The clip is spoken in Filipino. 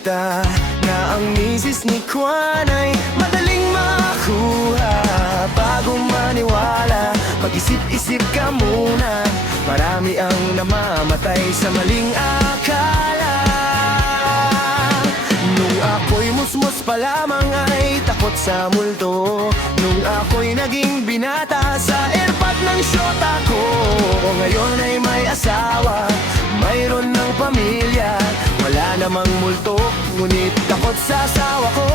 balita na ang misis ni Kwan ay madaling makuha. Bago maniwala, mag-isip-isip ka muna. Marami ang namamatay sa maling akala. Nung ako'y musmus pa lamang ay takot sa multo. Nung ako'y naging binata sa airpot ng syota ko. Ngayon ay may asawa, mayroon ng pamilya. Wala namang multo, ngunit takot sa asawa ko.